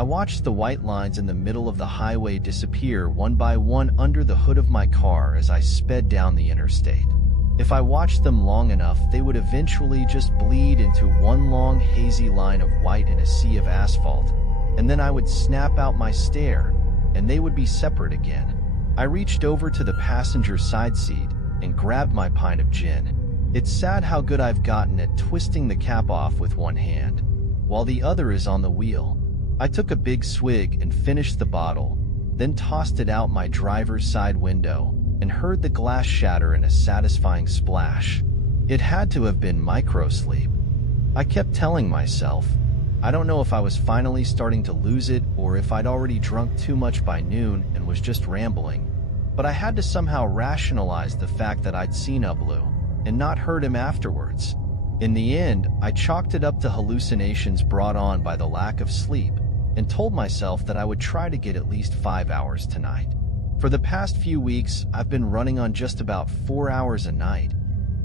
I watched the white lines in the middle of the highway disappear one by one under the hood of my car as I sped down the interstate. If I watched them long enough, they would eventually just bleed into one long hazy line of white in a sea of asphalt, and then I would snap out my stare, and they would be separate again. I reached over to the passenger side seat and grabbed my pint of gin. It's sad how good I've gotten at twisting the cap off with one hand, while the other is on the wheel. I took a big swig and finished the bottle, then tossed it out my driver's side window and heard the glass shatter in a satisfying splash. It had to have been microsleep. I kept telling myself, I don't know if I was finally starting to lose it or if I'd already drunk too much by noon and was just rambling, but I had to somehow rationalize the fact that I'd seen UBLOO and not heard him afterwards. In the end, I chalked it up to hallucinations brought on by the lack of sleep and told myself that I would try to get at least 5 hours tonight. For the past few weeks, I've been running on just about 4 hours a night,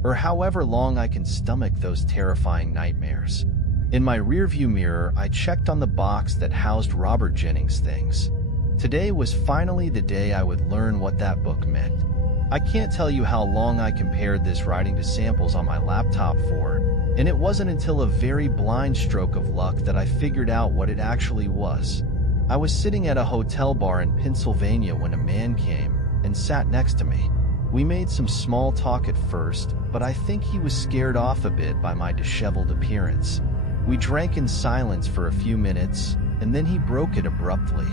or however long I can stomach those terrifying nightmares. In my rearview mirror, I checked on the box that housed Robert Jennings' things. Today was finally the day I would learn what that book meant. I can't tell you how long I compared this writing to samples on my laptop for, and it wasn't until a very blind stroke of luck that I figured out what it actually was. I was sitting at a hotel bar in Pennsylvania when a man came and sat next to me. We made some small talk at first, but I think he was scared off a bit by my disheveled appearance. We drank in silence for a few minutes, and then he broke it abruptly.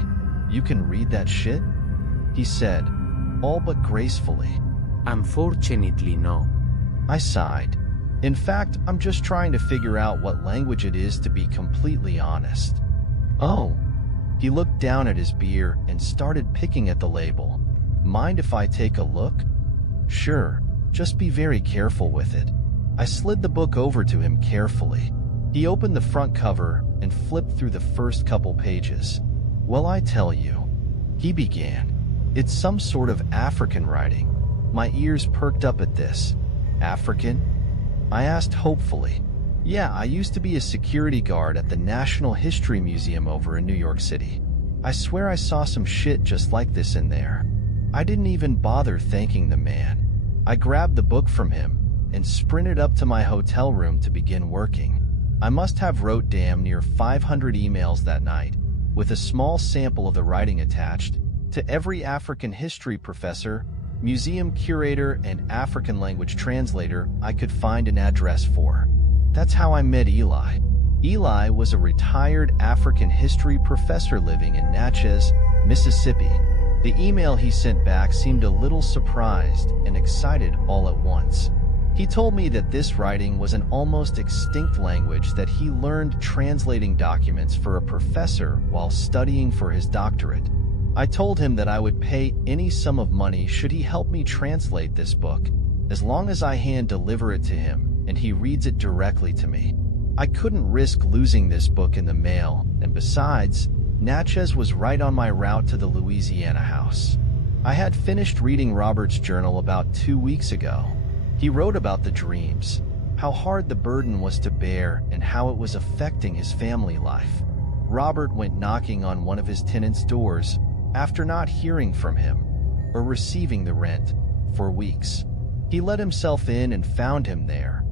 "You can read that shit?" he said, all but gracefully. "Unfortunately, no." I sighed. In fact, I'm just trying to figure out what language it is, to be completely honest. "Oh." He looked down at his beer and started picking at the label. "Mind if I take a look?" "Sure, just be very careful with it." I slid the book over to him carefully. He opened the front cover and flipped through the first couple pages. "Well, I tell you," he began. "It's some sort of African writing." My ears perked up at this. "African?" I asked hopefully. "Yeah, I used to be a security guard at the National History Museum over in New York City. I swear I saw some shit just like this in there." I didn't even bother thanking the man. I grabbed the book from him and sprinted up to my hotel room to begin working. I must have wrote damn near 500 emails that night, with a small sample of the writing attached, to every African history professor, museum curator, and African language translator I could find an address for. That's how I met Eli. Eli was a retired African history professor living in Natchez, Mississippi. The email he sent back seemed a little surprised and excited all at once. He told me that this writing was an almost extinct language that he learned translating documents for a professor while studying for his doctorate. I told him that I would pay any sum of money should he help me translate this book, as long as I hand deliver it to him and he reads it directly to me. I couldn't risk losing this book in the mail, and besides, Natchez was right on my route to the Louisiana house. I had finished reading Robert's journal about 2 weeks ago. He wrote about the dreams, how hard the burden was to bear, and how it was affecting his family life. Robert went knocking on one of his tenants' doors after not hearing from him or receiving the rent for weeks. He let himself in and found him there,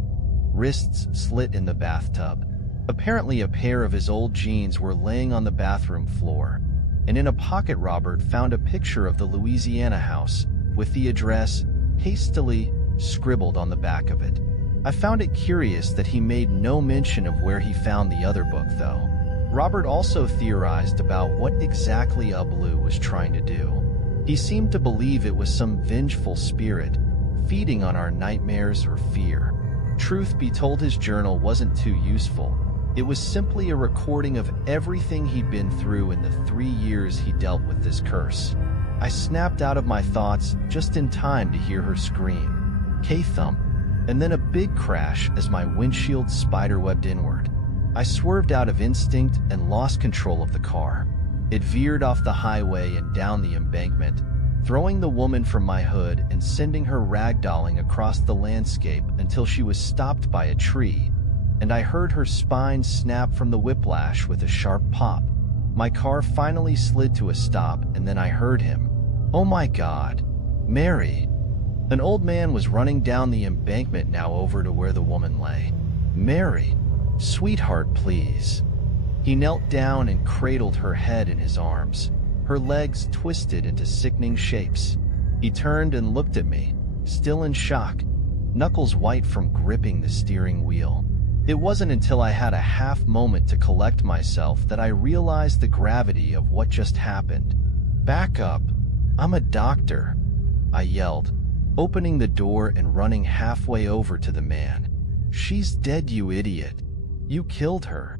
wrists slit in the bathtub. Apparently a pair of his old jeans were laying on the bathroom floor, and in a pocket Robert found a picture of the Louisiana house with the address hastily scribbled on the back of it. I found it curious that he made no mention of where he found the other book, though. Robert also theorized about what exactly UBLOO was trying to do. He seemed to believe it was some vengeful spirit, feeding on our nightmares or fear. Truth be told, his journal wasn't too useful. It was simply a recording of everything he'd been through in the 3 years he dealt with this curse. I snapped out of my thoughts just in time to hear her scream, K-thump, and then a big crash as my windshield spiderwebbed inward. I swerved out of instinct and lost control of the car. It veered off the highway and down the embankment, throwing the woman from my hood and sending her ragdolling across the landscape until she was stopped by a tree, and I heard her spine snap from the whiplash with a sharp pop. My car finally slid to a stop, and then I heard him. "Oh my God. Mary." An old man was running down the embankment now over to where the woman lay. "Mary, sweetheart, please." He knelt down and cradled her head in his arms, her legs twisted into sickening shapes. He turned and looked at me, still in shock, knuckles white from gripping the steering wheel. It wasn't until I had a half moment to collect myself that I realized the gravity of what just happened. "Back up. I'm a doctor," I yelled, opening the door and running halfway over to the man. "She's dead, you idiot. You killed her."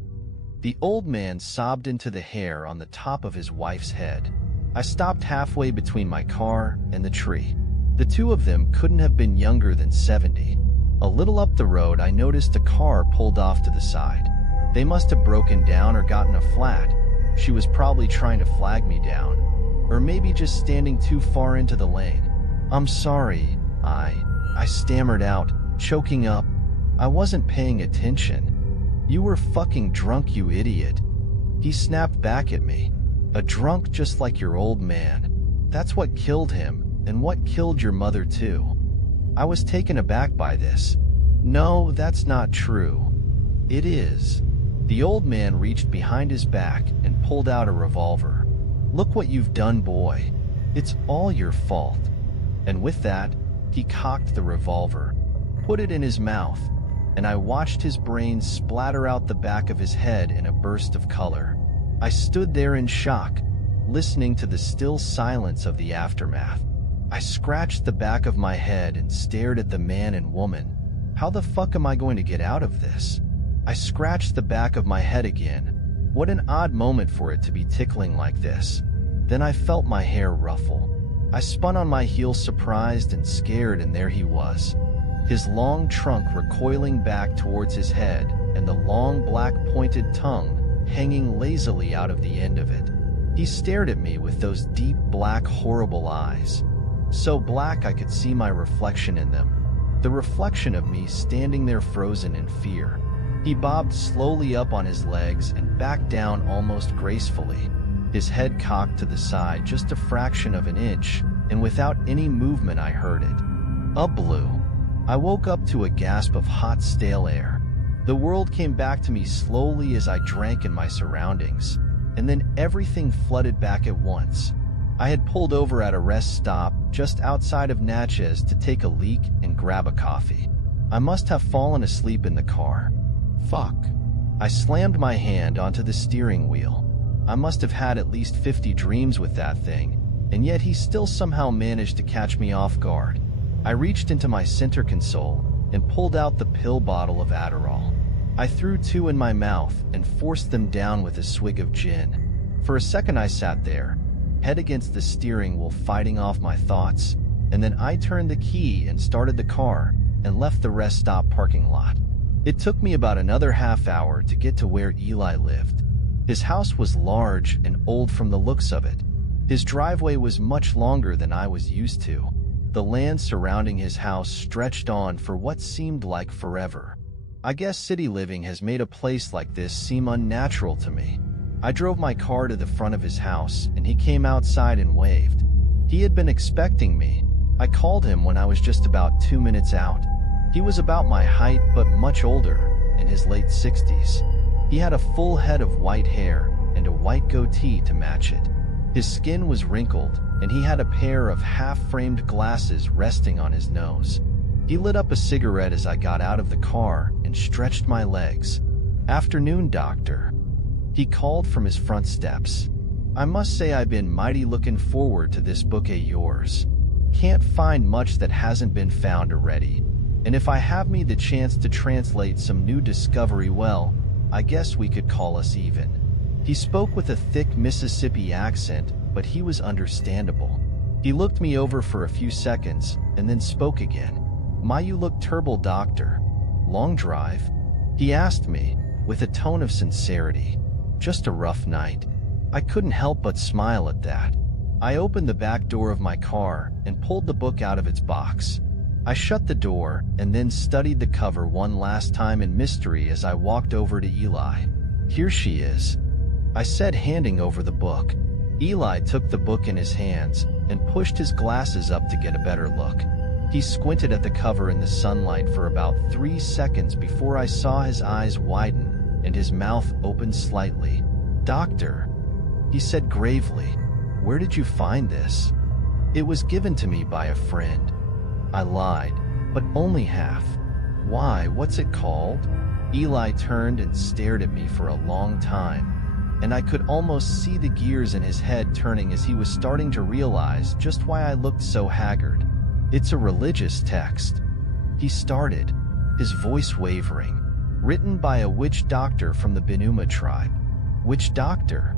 The old man sobbed into the hair on the top of his wife's head. I stopped halfway between my car and the tree. The two of them couldn't have been younger than 70. A little up the road, I noticed a car pulled off to the side. They must have broken down or gotten a flat. She was probably trying to flag me down, or maybe just standing too far into the lane. "I'm sorry, I stammered out, choking up. I wasn't paying attention." "You were fucking drunk, you idiot." He snapped back at me. "A drunk just like your old man. That's what killed him, and what killed your mother too." I was taken aback by this. "No, that's not true." "It is." The old man reached behind his back and pulled out a revolver. "Look what you've done, boy. It's all your fault." And with that, he cocked the revolver, put it in his mouth, and I watched his brains splatter out the back of his head in a burst of color. I stood there in shock, listening to the still silence of the aftermath. I scratched the back of my head and stared at the man and woman. How the fuck am I going to get out of this? I scratched the back of my head again. What an odd moment for it to be tickling like this. Then I felt my hair ruffle. I spun on my heel, surprised and scared, and there he was. His long trunk recoiling back towards his head, and the long black pointed tongue hanging lazily out of the end of it. He stared at me with those deep black horrible eyes. So black I could see my reflection in them. The reflection of me standing there frozen in fear. He bobbed slowly up on his legs and back down almost gracefully, his head cocked to the side just a fraction of an inch, and without any movement I heard it. UBLOO. I woke up to a gasp of hot, stale air. The world came back to me slowly as I drank in my surroundings, and then everything flooded back at once. I had pulled over at a rest stop just outside of Natchez to take a leak and grab a coffee. I must have fallen asleep in the car. Fuck. I slammed my hand onto the steering wheel. I must have had at least 50 dreams with that thing, and yet he still somehow managed to catch me off guard. I reached into my center console and pulled out the pill bottle of Adderall. I threw 2 in my mouth and forced them down with a swig of gin. For a second I sat there, head against the steering wheel, fighting off my thoughts, and then I turned the key and started the car and left the rest stop parking lot. It took me about another half hour to get to where Eli lived. His house was large and old from the looks of it. His driveway was much longer than I was used to. The land surrounding his house stretched on for what seemed like forever. I guess city living has made a place like this seem unnatural to me. I drove my car to the front of his house, and he came outside and waved. He had been expecting me. I called him when I was just about 2 minutes out. He was about my height but much older, in his late 60s. He had a full head of white hair and a white goatee to match it. His skin was wrinkled, and he had a pair of half-framed glasses resting on his nose. He lit up a cigarette as I got out of the car and stretched my legs. "Afternoon, doctor." He called from his front steps. "I must say I've been mighty looking forward to this book of yours. Can't find much that hasn't been found already. And if I have me the chance to translate some new discovery, well, I guess we could call us even." He spoke with a thick Mississippi accent, but he was understandable. He looked me over for a few seconds and then spoke again. "My, you look turble, doctor. Long drive?" he asked me, with a tone of sincerity. "Just a rough night." I couldn't help but smile at that. I opened the back door of my car and pulled the book out of its box. I shut the door and then studied the cover one last time in mystery as I walked over to Eli. "Here she is." I said, handing over the book. Eli took the book in his hands and pushed his glasses up to get a better look. He squinted at the cover in the sunlight for about 3 seconds before I saw his eyes widen and his mouth open slightly. "Doctor," he said gravely, "where did you find this?" "It was given to me by a friend." I lied, but only half. "Why, what's it called?" Eli turned and stared at me for a long time, and I could almost see the gears in his head turning as he was starting to realize just why I looked so haggard. "It's a religious text," he started, his voice wavering. "Written by a witch doctor from the Benuma tribe." "Witch doctor?"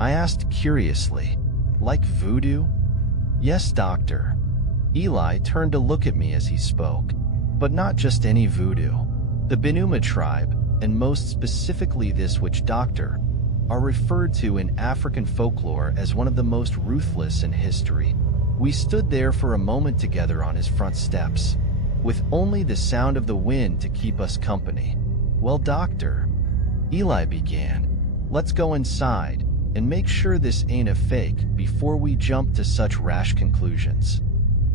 I asked curiously. "Like voodoo?" "Yes, doctor." Eli turned to look at me as he spoke. "But not just any voodoo. The Benuma tribe, and most specifically this witch doctor, are referred to in African folklore as one of the most ruthless in history." We stood there for a moment together on his front steps, with only the sound of the wind to keep us company. "Well, doctor," Eli began, "let's go inside and make sure this ain't a fake before we jump to such rash conclusions."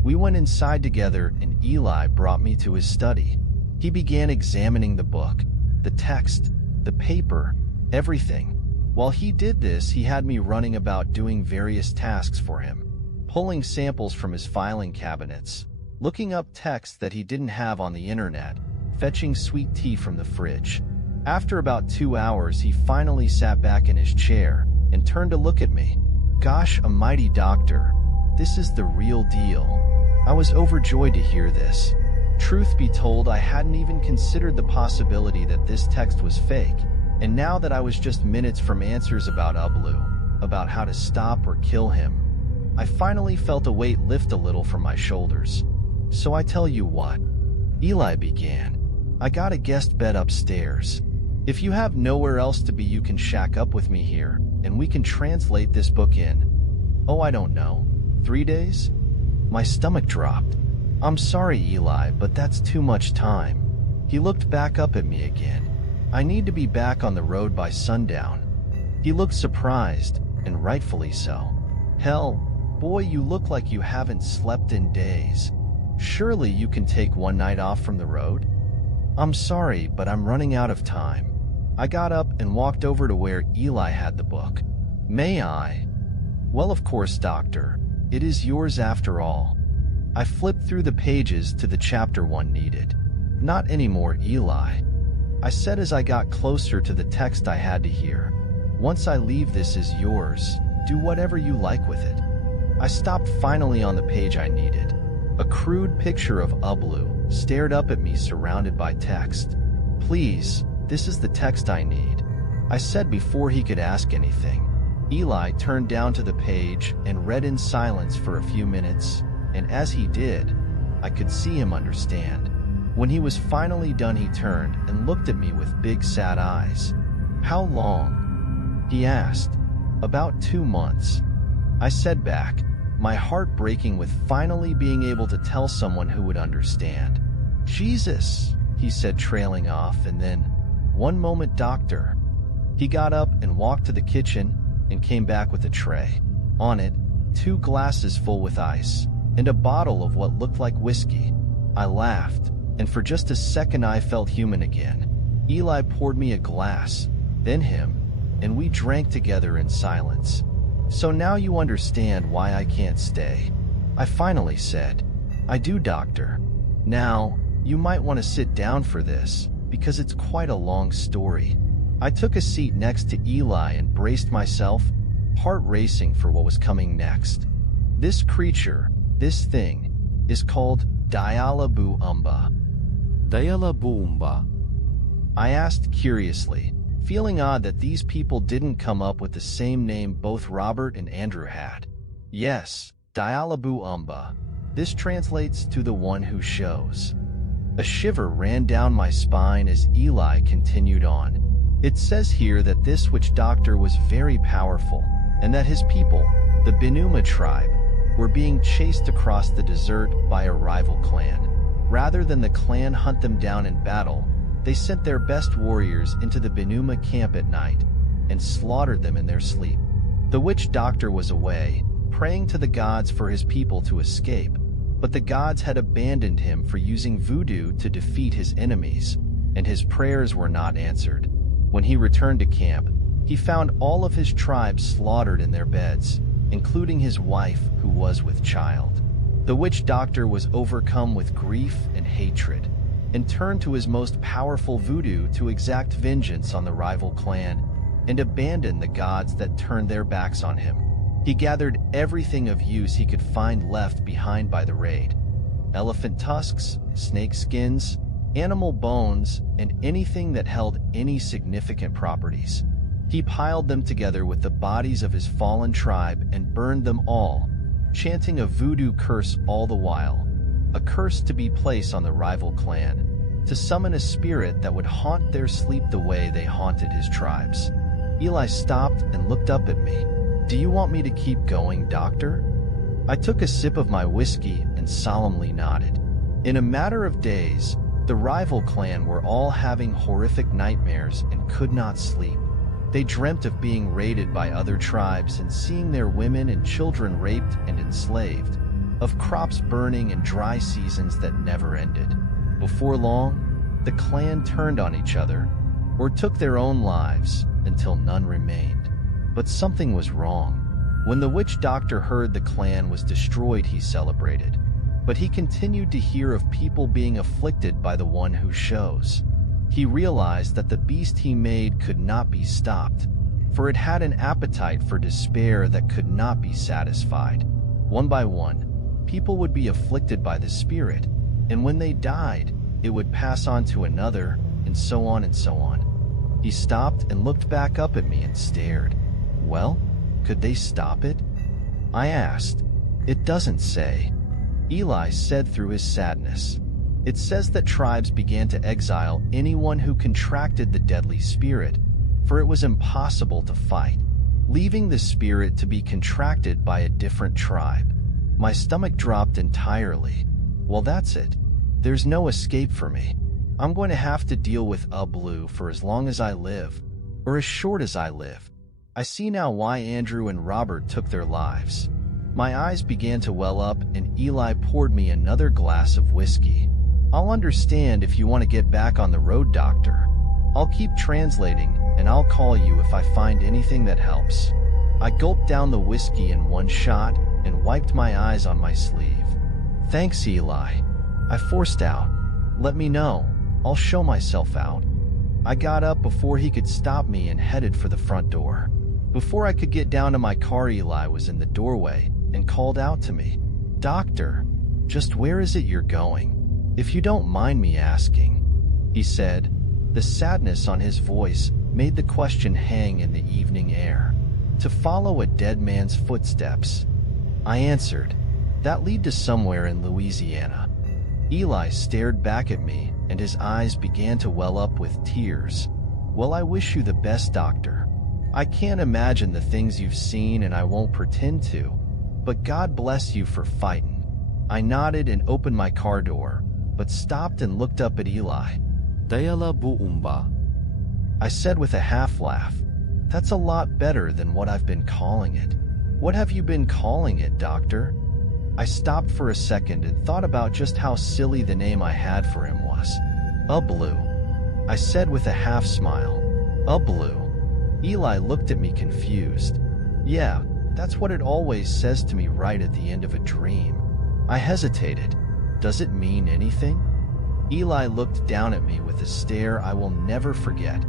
We went inside together and Eli brought me to his study. He began examining the book, the text, the paper, everything. While he did this, he had me running about doing various tasks for him, pulling samples from his filing cabinets, looking up text that he didn't have on the internet, fetching sweet tea from the fridge. After about 2 hours, he finally sat back in his chair and turned to look at me. "Gosh, a mighty doctor, this is the real deal." I was overjoyed to hear this. Truth be told, I hadn't even considered the possibility that this text was fake, and now that I was just minutes from answers about UBLOO, about how to stop or kill him, I finally felt a weight lift a little from my shoulders. "So I tell you what," Eli began, "I got a guest bed upstairs. If you have nowhere else to be, you can shack up with me here, and we can translate this book in, oh, I don't know, 3 days?" My stomach dropped. "I'm sorry, Eli, but that's too much time." He looked back up at me again. "I need to be back on the road by sundown." He looked surprised, and rightfully so. "Hell, boy, you look like you haven't slept in days. Surely you can take one night off from the road?" "I'm sorry, but I'm running out of time." I got up and walked over to where Eli had the book. "May I?" "Well, of course, doctor. It is yours after all." I flipped through the pages to the chapter one needed. "Not anymore, Eli," I said as I got closer to the text I had to hear. "Once I leave, this is yours. Do whatever you like with it." I stopped finally on the page I needed. A crude picture of UBLOO stared up at me surrounded by text. "Please, this is the text I need," I said before he could ask anything. Eli turned down to the page and read in silence for a few minutes, and as he did, I could see him understand. When he was finally done, he turned and looked at me with big sad eyes. "How long?" he asked. "About 2 months," I said back, my heart breaking with finally being able to tell someone who would understand. "Jesus," he said, trailing off, and then, "One moment, doctor." He got up and walked to the kitchen and came back with a tray. On it, 2 glasses full with ice and a bottle of what looked like whiskey. I laughed, and for just a second I felt human again. Eli poured me a glass, then him, and we drank together in silence. "So now you understand why I can't stay," I finally said. "I do, doctor. Now, you might want to sit down for this, because it's quite a long story." I took a seat next to Eli and braced myself, heart racing for what was coming next. This creature, this thing, is called Dialabu-Umba. Dialabu-Umba? I asked curiously, feeling odd that these people didn't come up with the same name both Robert and Andrew had. "Yes, Dialabu-Umba. This translates to the one who shows." A shiver ran down my spine as Eli continued on. "It says here that this witch doctor was very powerful, and that his people, the Benuma tribe, were being chased across the desert by a rival clan. Rather than the clan hunt them down in battle, they sent their best warriors into the Benuma camp at night. and slaughtered them in their sleep. The witch doctor was away, praying to the gods for his people to escape, but the gods had abandoned him for using voodoo to defeat his enemies, and his prayers were not answered. When he returned to camp, he found all of his tribe slaughtered in their beds, including his wife who was with child. The witch doctor was overcome with grief and hatred, and turned to his most powerful voodoo to exact vengeance on the rival clan and abandon the gods that turned their backs on him. He gathered everything of use he could find left behind by the raid: elephant tusks, snake skins, animal bones, and anything that held any significant properties. He piled them together with the bodies of his fallen tribe and burned them all, chanting a voodoo curse all the while, a curse to be placed on the rival clan, to summon a spirit that would haunt their sleep the way they haunted his tribes. Eli stopped and looked up at me. "Do you want me to keep going, doctor?" I took a sip of my whiskey and solemnly nodded. In a matter of days, the rival clan were all having horrific nightmares and could not sleep. They dreamt of being raided by other tribes and seeing their women and children raped and enslaved, of crops burning and dry seasons that never ended. Before long, the clan turned on each other or took their own lives until none remained. But something was wrong. When the witch doctor heard the clan was destroyed, he celebrated. But he continued to hear of people being afflicted by the one who shows. He realized that the beast he made could not be stopped, for it had an appetite for despair that could not be satisfied. One by one, people would be afflicted by the spirit, and when they died, it would pass on to another, and so on and so on. He stopped and looked back up at me and stared. "Well, could they stop it?" I asked. "It doesn't say." Eli said through his sadness. "It says that tribes began to exile anyone who contracted the deadly spirit, for it was impossible to fight, leaving the spirit to be contracted by a different tribe." My stomach dropped entirely. Well, that's it. There's no escape for me. I'm going to have to deal with UBLOO for as long as I live, or as short as I live. I see now why Andrew and Robert took their lives. My eyes began to well up, and Eli poured me another glass of whiskey. "I'll understand if you want to get back on the road, doctor. I'll keep translating, and I'll call you if I find anything that helps." I gulped down the whiskey in one shot and wiped my eyes on my sleeve. "Thanks, Eli," I forced out. "Let me know. I'll show myself out." I got up before he could stop me and headed for the front door. Before I could get down to my car, Eli was in the doorway and called out to me. "Doctor, just where is it you're going? If you don't mind me asking," he said. The sadness on his voice made the question hang in the evening air. "To follow a dead man's footsteps," I answered. "That lead to somewhere in Louisiana." Eli stared back at me, and his eyes began to well up with tears. "Well, I wish you the best, doctor. I can't imagine the things you've seen, and I won't pretend to, but God bless you for fighting." I nodded and opened my car door, but stopped and looked up at Eli. Dayala buumba. I said with a half laugh. "That's a lot better than what I've been calling it." "What have you been calling it, doctor?" I stopped for a second and thought about just how silly the name I had for him was. UBLOO, I said with a half smile. UBLOO. Eli looked at me confused. "Yeah, that's what it always says to me right at the end of a dream." I hesitated. "Does it mean anything?" Eli looked down at me with a stare I will never forget,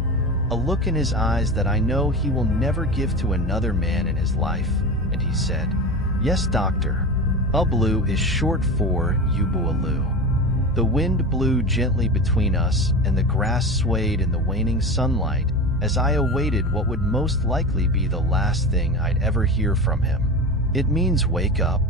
a look in his eyes that I know he will never give to another man in his life, and he said, "Yes, doctor. UBLOO is short for UBLOO." The wind blew gently between us, and the grass swayed in the waning sunlight as I awaited what would most likely be the last thing I'd ever hear from him. "It means wake up,"